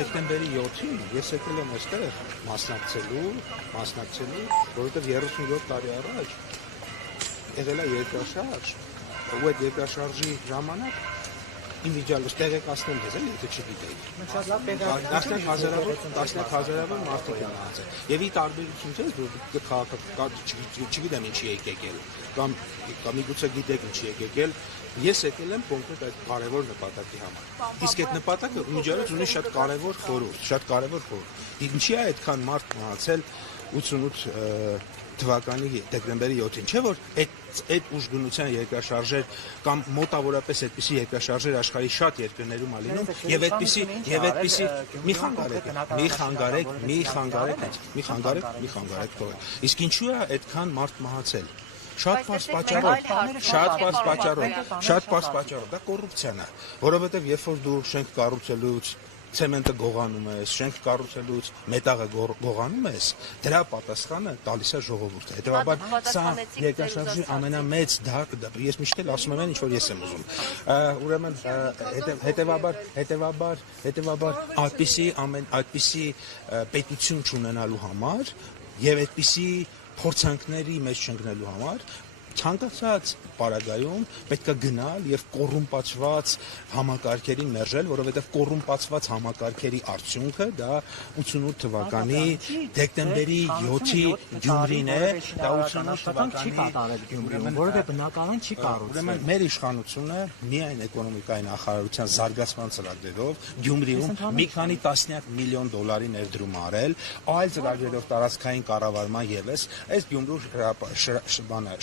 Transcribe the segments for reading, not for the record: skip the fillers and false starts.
Դեկտեմբերի 7-ին ես եկել եմ այստեղ մասնակցելու, որովհետև 37 տարի առաջ եղել է երկրաշարժ, ու այդ երկրաշարժի ժամանակ Ինդիվիդուալս տեղեկացնել ես, եթե չգիտեի։ Տասնյակ հազարավոր մարդիկ են մահացել։ Եվ ի տարբերություն ձեզ, որ քաղաքը չգիտեմ ինչի եք եկել, կամ միգուցե գիտեք ինչի եք եկել, ես եկել եմ կոնկրետ այդ կարևոր նպատակի համար։ Իսկ այդ նպատակը իմիջիայլոց ունի շատ կարևոր խորհուրդ, Ինչի է այդքան մարդ մահացել 88 թվականի դեկտեմբերի 7-ին, չէ՞ որ այդ ուժգնության երկրաշարժեր կամ մոտավորապես այդպիսի երկրաշարժեր աշխարհի շատ երկրներում ա լինում եւ այդպիսի մի խանգարեք թողեք։ Իսկ ինչու է այդքան մարդ մահացել։ Շատ պարզ պատճառով, դա կոռուպցիան է, որովհետեւ երբ որ դու շենք կառուցելուց ցեմենտը գողանում ես, շենք կառուցելուց մետաղը գողանում ես, դրա պատասխանը տալիս է ժողովուրդը։ Հետևաբար սա երկրաշարժի ամենամեծ ես միշտ էլ ասում եմ ինչ որ ես եմ ուզում։ Ուրեմն հետևաբար այդպիսի պետություն չունենալու համար եւ այդպիսի փորձանքների մեջ չընկնելու համար ցանկացած պարագայում պետք է գնալ եւ կոռումպացված համակարգերին մերժել, որովհետեւ կոռումպացված համակարգերի արդյունքը դա 88 թվականի դեկտեմբերի 7-ի Գյումրին է, դա 88 թվականի որովհետեւ բնակարան չի կառուցվել։ Ուրեմն մեր իշխանությունը միայն էկոնոմիկայի նախարարության զարգացման ծրագրերով Գյումրիում մի քանի տասնյակ միլիոն դոլարի ներդրում արել, այլ ծրագրերով տարածքային կառավարման եւս այս Գյումրու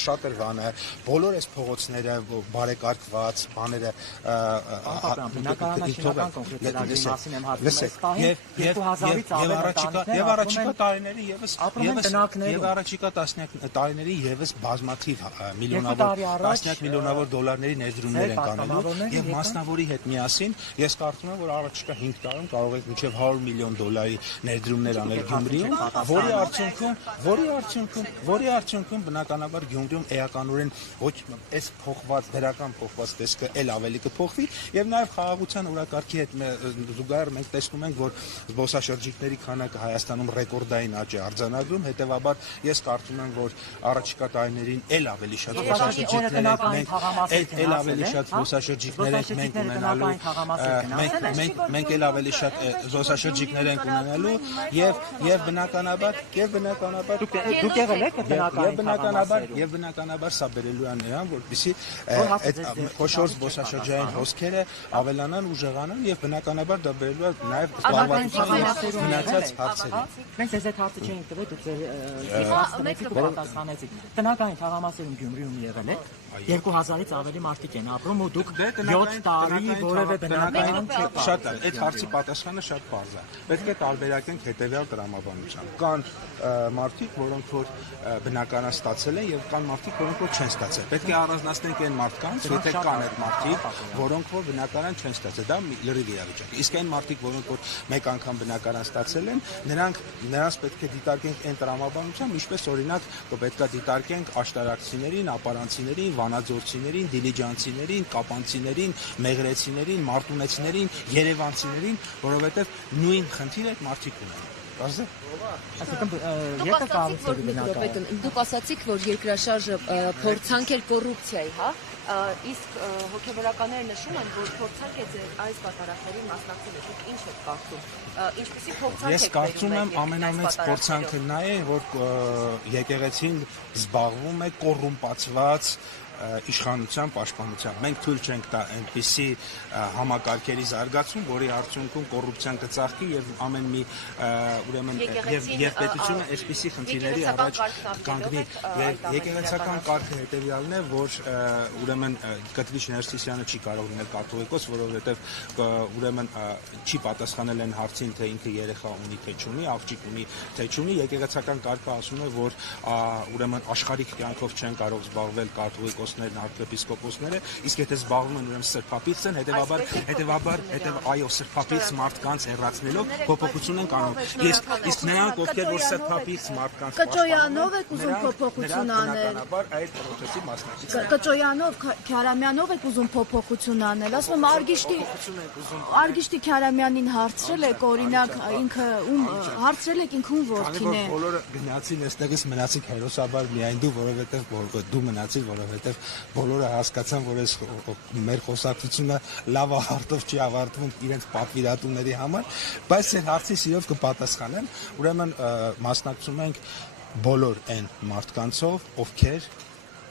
շատրվանը, բոլոր այս փողոցները բարեկարգված, բաները բնակարանաշինական կոնկրետների մասին եմ հարցնում եւ առաջիկա տարիների եւս բազմաթիվ միլիոնավոր դոլարների ներդրումներ են կանելու եւ մասնավորի հետ միասին ես կարծում եմ որ առաջիկա 5 տարում կարող եք մինչեւ 100 միլիոն դոլարի ներդրումներ անել Գյումրիում, որի արդյունքում բնականաբար Գյումրիում էականորեն ոչ այս դրական փոխված տեսքը էլ ավելի կփոխվի եւ նաեւ խաղաղության օրակարգի հետ զուգահեռ մենք տեսնում ենք որ զբոսաշրջիկների քանակը Հայաստանում ռեկորդային աճ է արձանագրում, հետեւաբար ես կարծում եմ որ առաջիկա տարիներին էլ ավելի շատ զբոսաշրջիկներ ենք ունենալու մենք էլ ավելի շատ զբոսաշրջիկներ ենք ունենալու եւ բնականաբար դուք եղել եք Եվ բնականաբար սա բերելու է նրան, որպեսզի այդ խոշոր զբոսաշրջային հոսքերը ավելանան, ուժեղանան եւ բնականաբար դա բերելու է նաեւ զբաղվածության մնացած հարցերին։ Մենք ձեզ այդ հարցը չէինք տվել, դուք պատասխանեցիք ու պատասխանեցիք։ Տնական թաղամասերում Գյումրիում եղել եք 2000-ից ավելի մարդիկ են ապրում ու դուք 7 տարի որևէ բնակարան չեք շատ այդ հարցի պատասխանը շատ պարզ է։ Պետք է տարբերակենք հետեւյալ տրամաբանությամբ։ Կան մարդիկ, որոնք որ բնակարան ստացել են եւ կան մարդիկ, որոնք որ չեն ստացել։ Պետք է առանձնացնենք այն մարդկանց, եթե կան այդ մարդիկ, որոնք որ բնակարան չեն ստացել, դա լրիվ իրավիճակ է։ Իսկ այն մարդիկ, որոնք որ մեկ անգամ բնակարան ստացել են, նրանց պետք է դիտարկենք այն տրամաբանությամբ, ինչպես օրինակ պետք է դիտարկենք աշտարակցիներին, ապարանցիներին, վանաձորցիներին, դիլիջանցիներին, կապանցիներին, մեղրեցիներին, մարտունեցիներին, երևանցիներին, որովհետեւ նույն խնդիրը այդ մարդիկ ունեն։ Դուք ասացիք, որ երկրաշարժը փորձանք էր կոռուպցիայի, հա? Իսկ հոգեվորականները նշում են, որ փորձանք է ձեր այս կատարակների մասնակցելը, դուք ինչ եք կարծում, ինչպեսի փորձանք եք Ես կարծում եմ ամենամեծ փորձանքը նա է, որ եկեղեցին զբաղվում է կոռումպացված իշխանության պաշտպանությամբ։ Մենք թույլ չենք տա այնպիսի համակարգերի զարգացում, որի արդյունքում կոռուպցիան կծաղկի եւ ամեն մի ուրեմն եւ պետությունը այսպիսի խնդիրների առաջ կանգնի։ Եկեղեցական կարգը հետեւյալն է, որ ուրեմն Կտրիչ Ներսիսյանը չի կարող լինել կաթողիկոս, որովհետեւ ուրեմն չի պատասխանել այն հարցին, թե ինքը երեխա ունի թե չունի, աղջիկ ունի թե չունի։ Եկեղեցական կարգը ասում է, որ ուրեմն աշխարհիկ կյանքով չեն կարող զբաղվել կաթողիկոս հիպիսկոպոսներն, arczepiskopոսները, իսկ եթե զբաղվում են ուրեմն սրբապիծ են, հետեւաբար այո, սրբապիծ մարդկանց հեռացնելով փոփոխություն են անում։ Իսկ նրանք, ովքեր որ սրբապիծ մարդկանց Կճոյանով եք ուզում փոփոխություն անել։ բնականաբար այդ պրոցեսի մասնակից են։ Կճոյանով, Քյարամյանով եք ուզում փոփոխություն անել։ Ասում եմ Արգիշտի Քյարամյանին հարցրել եք, օրինակ, ինքը հարցրել եք ինքը ում որդին է։ Բոլորը գնացին այստեղից մնացիք հերոսաբար միայն դու, որովհետև դու մնացիր, որովհետև բոլորը հասկացան, որ այս մեր խոսակցությունը լավ արտով չի ավարտվում իրենց պատվիրատուների համար, բայց այդ հարցի սիրով կպատասխանեմ, ուրեմն մասնակցում ենք բոլոր այն մարդկանցով, ովքեր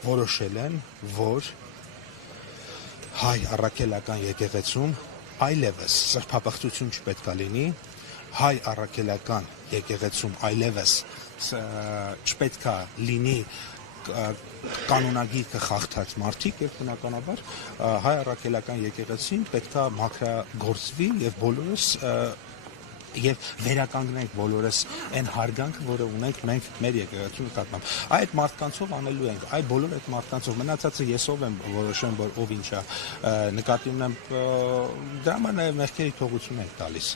որոշել են, որ հայ առաքելական եկեղեցում այլևս սրբապղծություն չպետք է լինի, հայ առաքելական եկեղեցում այլևս չպետք է լինի կանոնագիրքը խախտած մարդիկ եւ բնականաբար հայ առաքելական եկեղեցին պետք է մաքրագործվի եւ բոլորս եւ վերականգնենք բոլորս այն հարգանքը, որը ունենք մենք մեր եկեղեցու նկատմամբ։ Այդ մարդկանցով անելու ենք, այդ բոլոր այդ մարդկանցով մնացածը ես ով եմ որոշեմ, որ ով ինչա նկատի ունեմ, դրա համար նաեւ մեղքերի թողություն ենք տալիս։